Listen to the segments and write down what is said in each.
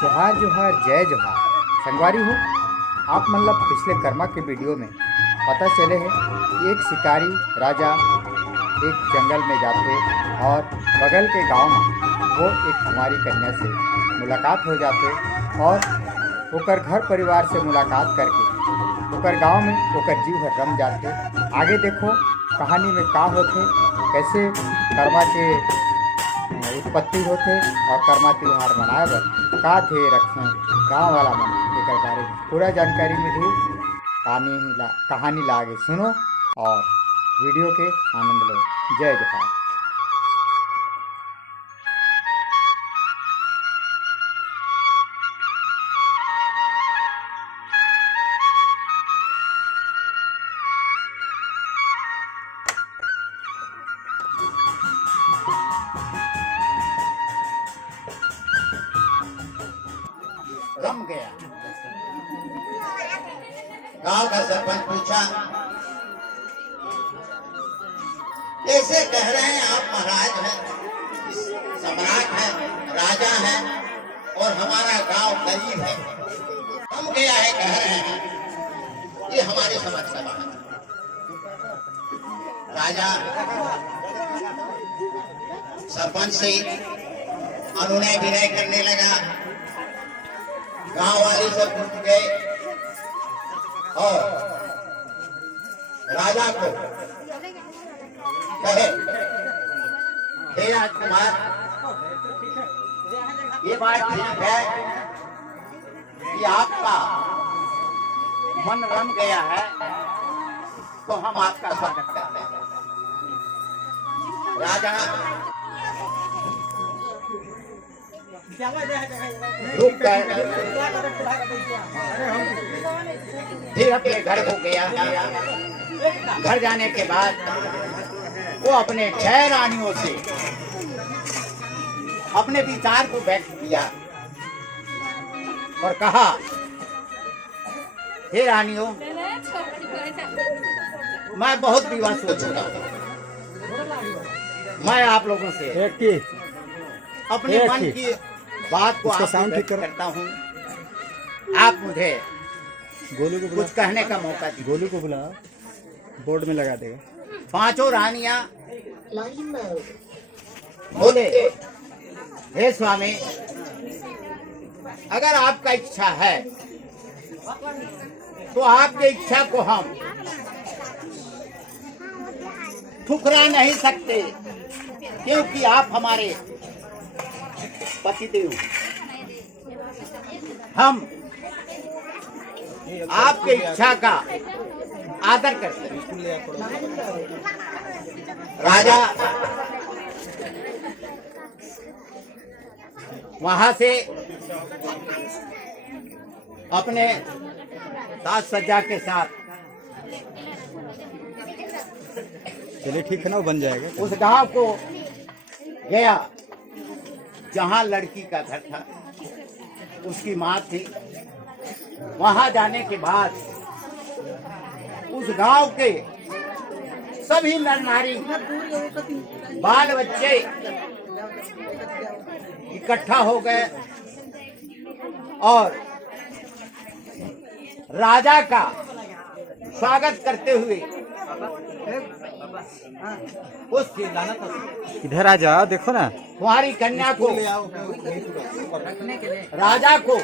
जोहार जोहार जय जोहार संगवारी हो। आप मतलब पिछले कर्मा के वीडियो में पता चले है कि एक शिकारी राजा एक जंगल में जाते और बगल के गांव में वो एक कुंवारी कन्या से मुलाकात हो जाते और ओकर घर परिवार से मुलाकात करके ओकर गांव में ओकर जीव हर रम जाते। आगे देखो कहानी में का होते, कैसे कर्मा के उत्पत्ति होते और कर्मा त्यौहार मनाए बर का ध्येय रखें गाँव वाला मन एक बारे में पूरा जानकारी मिली। कहानी ला आगे सुनो और वीडियो के आनंद लो। जय जोहार। रम गया। गांव का सरपंच पूछा, कैसे कह रहे हैं आप महाराज हैं, सम्राट हैं, राजा हैं और हमारा गांव गरीब है। रम गया है कह रहे हैं, ये हमारे समझ का बात है। राजा सरपंच से अनुनय विनय करने लगा। गांव वाले सब उठ गए और राजा को कहे, हे राजकुमार, ये बात ठीक है कि आपका मन रम गया है, तो हम आपका स्वागत करते हैं। राजा रुक कर फिर अपने घर को गया। घर जाने के बाद वो अपने 6 रानियों से अपने विचार को व्यक्त किया और कहा, हे रानियों, मैं बहुत विवाह सोच चुका हूँ। मैं आप लोगों से अपने मन की बात को आप करता हूँ। आप मुझे गोलू को कुछ कहने का मौका दीजिए। गोलू को बुला, बोर्ड में लगा देगा। 5 रानियां बोले, हे स्वामी, अगर आपका इच्छा है तो आपकी इच्छा को हम ठुकरा नहीं सकते, क्योंकि आप हमारे पतिदेव। हम आपके इच्छा का आदर करते हैं। राजा वहां से अपने साज सज्जा के साथ चलिए ठीक है ना, वो बन जाएगा। उस गांव को गया जहां लड़की का घर था, उसकी माँ थी। वहां जाने के बाद उस गांव के सभी नर नारी, बाल बच्चे इकट्ठा हो गए और राजा का स्वागत करते हुए उस इधर आ जा, देखो ना, कुंवारी कन्या को राजा को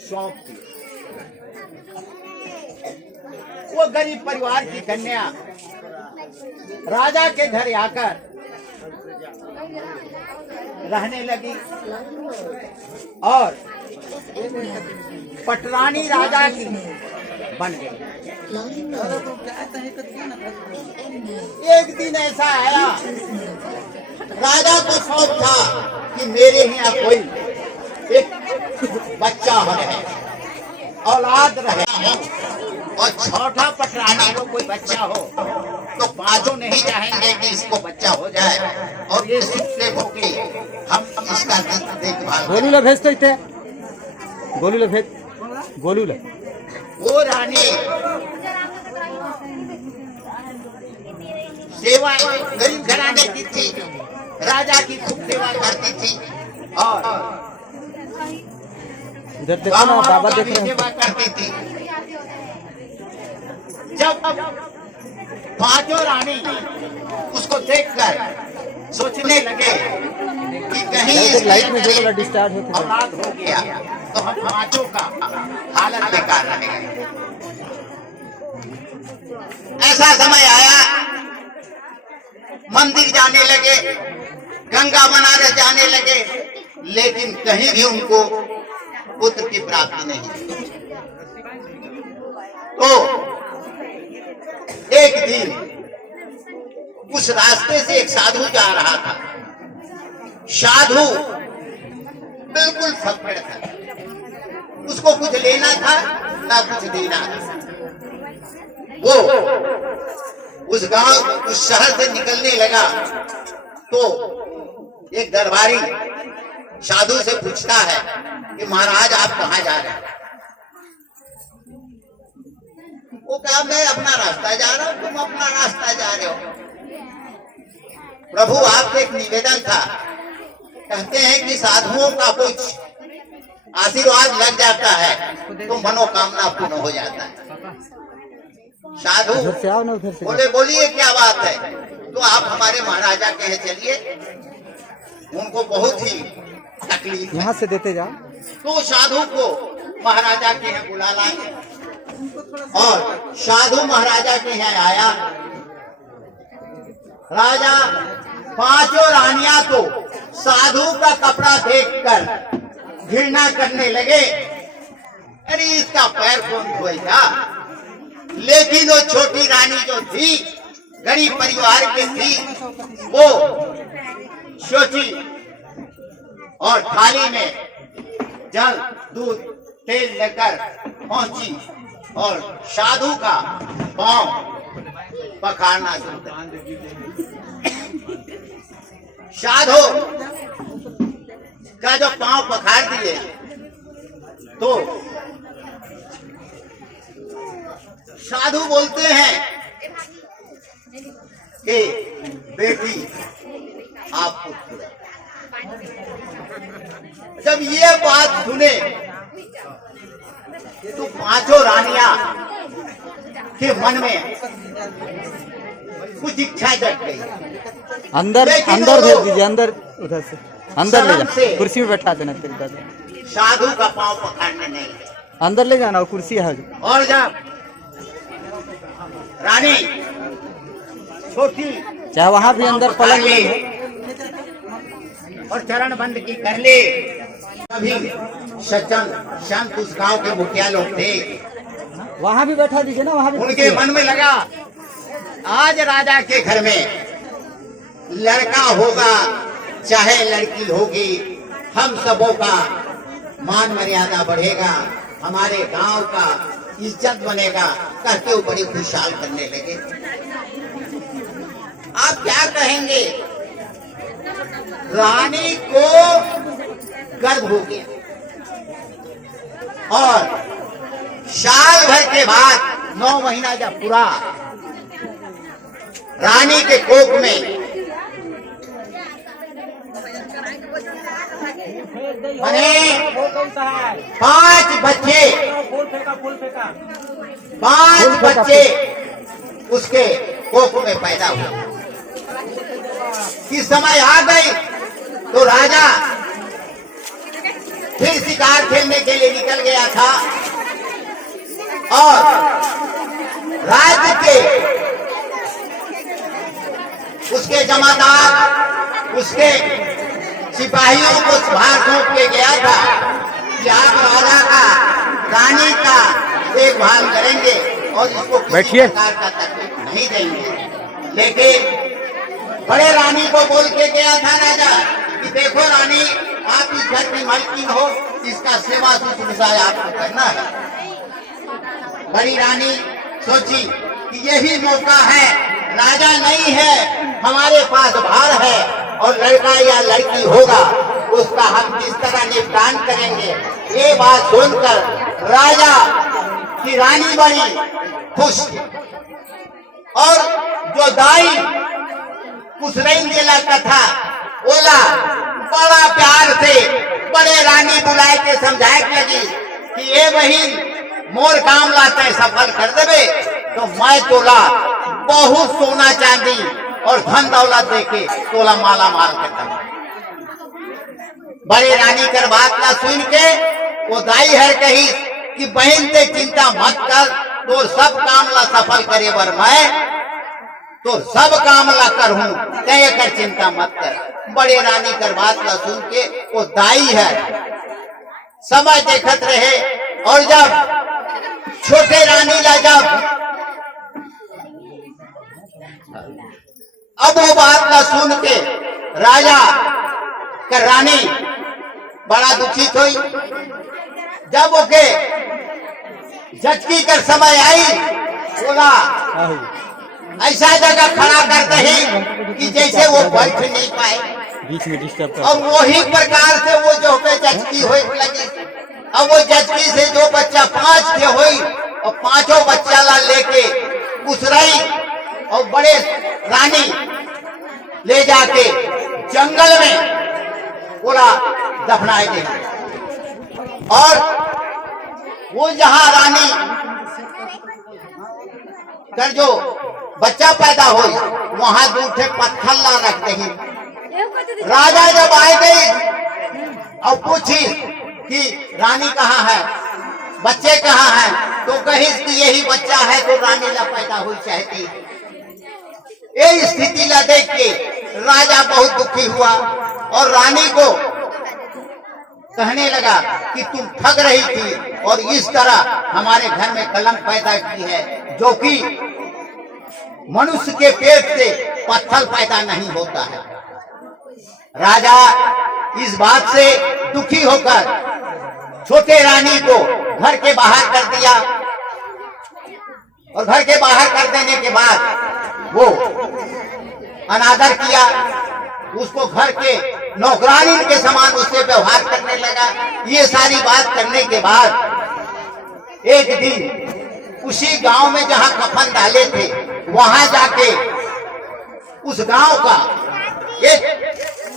सौंप दिया। वो गरीब परिवार की कन्या राजा के घर आकर रहने लगी और पटरानी राजा की बन गई। एक दिन ऐसा आया, राजा को शौक था कि मेरे यहाँ कोई एक बच्चा हो रहे, औलाद रहे और छोटा पटरानी को कोई बच्चा हो तो 5 नहीं चाहेंगे कि इसको बच्चा हो जाए और ये सुख होगी, हम इसका देखभाल। गोलू ला भेज तो इतने, गोलू ला भेज, गोलू ला। वो रानी सेवा गरीब घराने की थी, राजा की खूब सेवा करती थी और इधर देखो ना, बाबा का देख भी रहे हैं। सेवा करती थी। जब पांचों रानी उसको देखकर सोचने लगे कि कहीं इधर लाइट में इसके देखो डिस्चार्ज होते हैं। औलाद हो गया तो हम पांचों का हालत बेकार रहेगा। ऐसा समय आया, मंदिर जाने लगे, गंगा बनारस जाने लगे, लेकिन कहीं भी उनको पुत्र की प्राप्ति नहीं। तो एक दिन उस रास्ते से एक साधु जा रहा था। साधु बिल्कुल फक्कड़ था, उसको कुछ लेना था ना कुछ देना था। वो उस गांव, उस शहर से निकलने लगा तो एक दरबारी साधु से पूछता है कि महाराज आप कहाँ जा रहे हैं? वो कहा मैं अपना रास्ता जा रहा हूं, तुम अपना रास्ता जा रहे हो। प्रभु आपसे एक निवेदन था, कहते हैं कि साधुओं का कुछ आशीर्वाद लग जाता है तो मनोकामना पूर्ण हो जाता है। साधु उधर से आओ ना, उधर से बोले बोलिए क्या बात है? तो आप हमारे महाराजा के यहाँ चलिए, उनको बहुत ही तकलीफ है। यहाँ से देते जाओ। तो साधु को महाराजा के यहाँ बुला लाए और साधु महाराजा के यहाँ आया। राजा पांचों रानियां तो साधु का कपड़ा देखकर घृणा करने लगे, अरे इसका पैर कौन धोएगा। लेकिन वो छोटी रानी जो थी, गरीब परिवार की थी, वो सोची और थाली में जल दूध तेल लेकर पहुंची और साधु का पांव पखारना शुरू कर। साधु का जो पांव पखार दिए तो साधु बोलते हैं कि बेटी आप पुत्र। जब ये बात सुने तो पांचों रानियां के मन में कुछ इच्छा जग गई। अंदर लेकिन अंदर वो भेज दीजिए, अंदर उधर से अंदर ले शर्म जाओ, से- कुर्सी में बैठा देना फिर इधर। साधु का पांव पकड़ने नहीं गए। अंदर ले जाना, और कुर्सी है जो। और जब रानी छोटी चाहे वहाँ भी अंदर पलंग ले है। और चरण बंद की कर ले। अभी सज्जन संत उस गांव के मुखिया लोग थे, वहाँ भी बैठा दीजिए ना, वहाँ भी उनके कुर्सी है। मन में लगा आज राजा के घर में लड़का होगा चाहे लड़की होगी, हम सबों का मान मर्यादा बढ़ेगा, हमारे गांव का इज्जत बनेगा, कहते वो बड़ी खुशहाल करने लगे। आप क्या कहेंगे, रानी को गर्भ हो गया और साल भर के बाद 9 महीना जब पूरा, रानी के कोख में बने 5 बच्चे, 5 बच्चे उसके कोख में पैदा हुए। कि समय आ गई तो राजा फिर शिकार खेलने के लिए निकल गया था और राज्य के उसके जमादार, उसके सिपाहियों को भार सौंप के गया था कि आप राजा का, रानी का देखभाल करेंगे और इसको किसी प्रकार का तकलीफ नहीं देंगे। लेकिन बड़े रानी को बोल के गया था राजा कि देखो रानी, आप इस घर की मालकिन हो, इसका सेवा शुश्रूषा आपको करना है। बड़ी रानी सोची कि यही मौका है, राजा नहीं है, हमारे पास भार है और लड़का या लड़की होगा, उसका हम किस तरह निपटान करेंगे। ये बात सुनकर राजा की रानी बड़ी खुश और जो दाई कुछ नहीं देला कथा बोला, बड़ा प्यार से बड़े रानी बुलाए के समझाए के लगी कि ये बहिन मोर काम लाते सफल कर देवे तो मैं तोला बहुत सोना चांदी और धन दौलत देके तोला माला माल करता। बड़े रानी कर बात ना सुन के वो दाई है कही कि बहन ते चिंता मत कर, तो सब काम ला सफल करे बर मैं तो सब काम ला कर हूं, तय कर चिंता मत कर। बड़े रानी कर बात ला सुन के वो दाई है समय देखत रहे। और जब छोटे रानी ला जब अब वो बात ला सुन के राजा कर रानी बड़ा दुखित हुई। जब ओके जचकी कर समय आई बोला ऐसा जगह खड़ा करते हैं कि जैसे वो बैठ नहीं पाए, बीच में डिस्टर्ब और वही प्रकार से वो जो पे जचकी हो लगी। अब वो जचकी से जो बच्चा 5 थे हुई और 5 बच्चा ला लेके उसराई और बड़े रानी ले जाके जंगल में बोला दफनाए दे। और वो जहां रानी कर जो बच्चा पैदा हो वहां दूठे पत्थर ला रख दे। राजा जब आए गई और पूछी कि रानी कहाँ है, बच्चे कहाँ हैं, तो कही कि यही बच्चा है तो रानी ला पैदा हुई चाहती। ये स्थिति ला देख के राजा बहुत दुखी हुआ और रानी को कहने लगा कि तुम ठग रही थी और इस तरह हमारे घर में कलंक पैदा की है, जो कि मनुष्य के पेट से पत्थर पैदा नहीं होता है। राजा इस बात से दुखी होकर छोटे रानी को घर के बाहर कर दिया और घर के बाहर कर देने के बाद वो अनादर किया। उसको घर के नौकरानी के समान उससे व्यवहार करने लगा। ये सारी बात करने के बाद एक दिन उसी गांव में जहां कफन डाले थे वहां जाके उस गांव का एक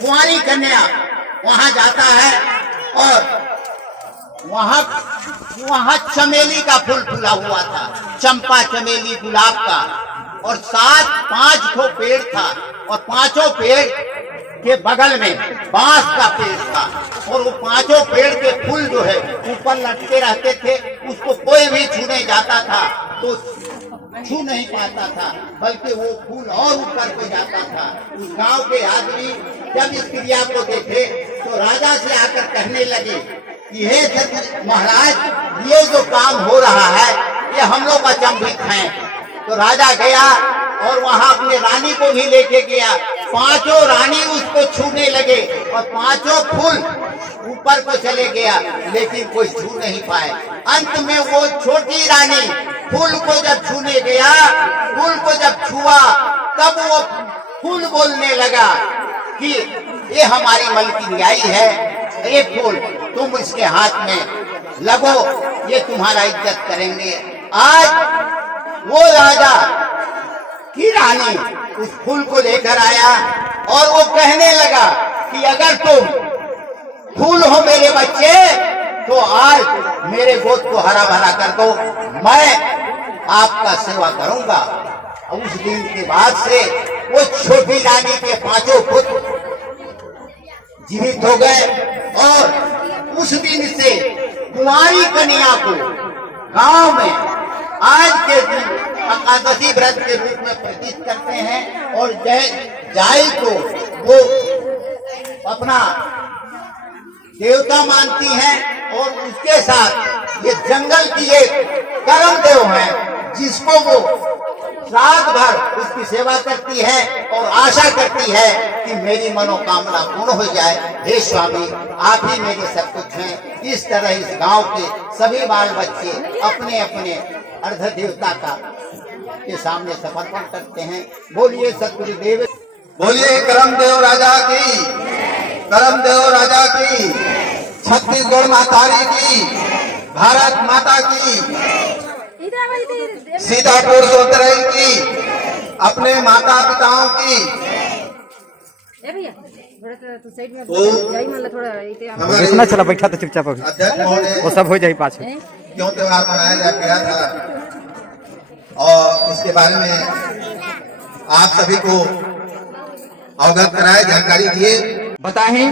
कुंवारी कन्या वहां जाता है और वहां चमेली का फूल फूला हुआ था, चंपा चमेली गुलाब का, और 5 ठो पेड़ था और 5 पेड़ के बगल में बांस का पेड़ था और वो 5 पेड़ के फूल जो है ऊपर लटके रहते थे। उसको कोई भी छूने जाता था तो छू नहीं पाता था, बल्कि वो फूल और ऊपर को जाता था। उस गांव के आदमी जब इस क्रिया को देखे तो राजा से आकर कहने लगे कि हे महाराज, ये जो काम हो रहा है ये हम लोग अचंभित हैं। तो राजा गया और वहां अपने रानी को भी लेके गया। 5 रानी उसको छूने लगे और 5 फूल ऊपर को चले गया, लेकिन कोई छू नहीं पाए। अंत में वो छोटी रानी फूल को जब छूने गया, फूल को जब छुआ, तब वो फूल बोलने लगा कि ये हमारी मलकिन आई है, ये फूल तुम इसके हाथ में लगो, ये तुम्हारा इज्जत करेंगे। आज वो राजा की रानी उस फूल को लेकर आया और वो कहने लगा कि अगर तुम फूल हो मेरे बच्चे तो आज मेरे गोद को हरा भरा कर दो, मैं आपका सेवा करूंगा। उस दिन के बाद से वो छोटी रानी के 5 पुत्र जीवित हो गए और उस दिन से कुंवारी कन्या को गांव में आज के दिन एकादशी व्रत के रूप में प्रतिष्ठित करते हैं और जाई को वो अपना देवता मानती हैं और उसके साथ ये जंगल की एक कर्म देव है जिसको वो रात भर उसकी सेवा करती है और आशा करती है कि मेरी मनोकामना पूर्ण हो जाए। हे स्वामी, आप ही मेरे सब कुछ हैं। इस तरह इस गांव के सभी बाल बच्चे अपने अपने अर्ध देवता का के सामने समर्पण करते हैं। बोलिए सतगुरुदेव, बोलिए करमदेव राजा की, करमदेव राजा की, छत्तीसगढ़ मातारी की, भारत माता की, सीतापुर सोतरई की, अपने माता पिताओं की। थोड़ा सा तो साइड में तो जाई मतलब थोड़ा इते आप हमारे इतना चला बैठा तो चुपचाप अभी अध्यक्ष महोदय वो सब हो जाए पाछे क्यों त्योहार मनाया गया था और इसके बारे में आप सभी को अवगत कराए, जानकारी दिए। बताही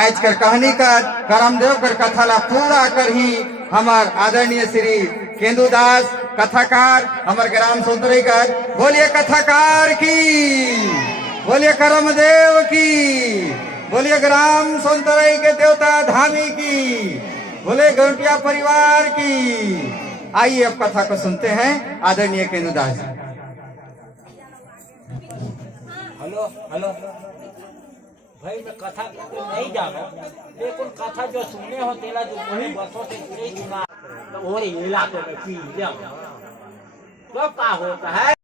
आज कर कहानी कर करमदेव कर कथा ला पूरा कर ही हमार आदरणीय श्री केंदुदास कथाकार हमार ग्राम सुंदरी कर बोलिए कथाकार की, बोलिए करमदेव की, बोलिए ग्राम सुंदरी के देवता धामी की, बोले गौटिया परिवार की। आइए अब कथा को सुनते हैं आदरणीय केंदुदास जी। हेलो हेलो भाई मैं कथा तो नहीं जानो, लेकिन कथा जो सुने हो तेरा जो वही बसों से जुड़े सुना तो वो इलाके में पी लिया तो क्या होता है।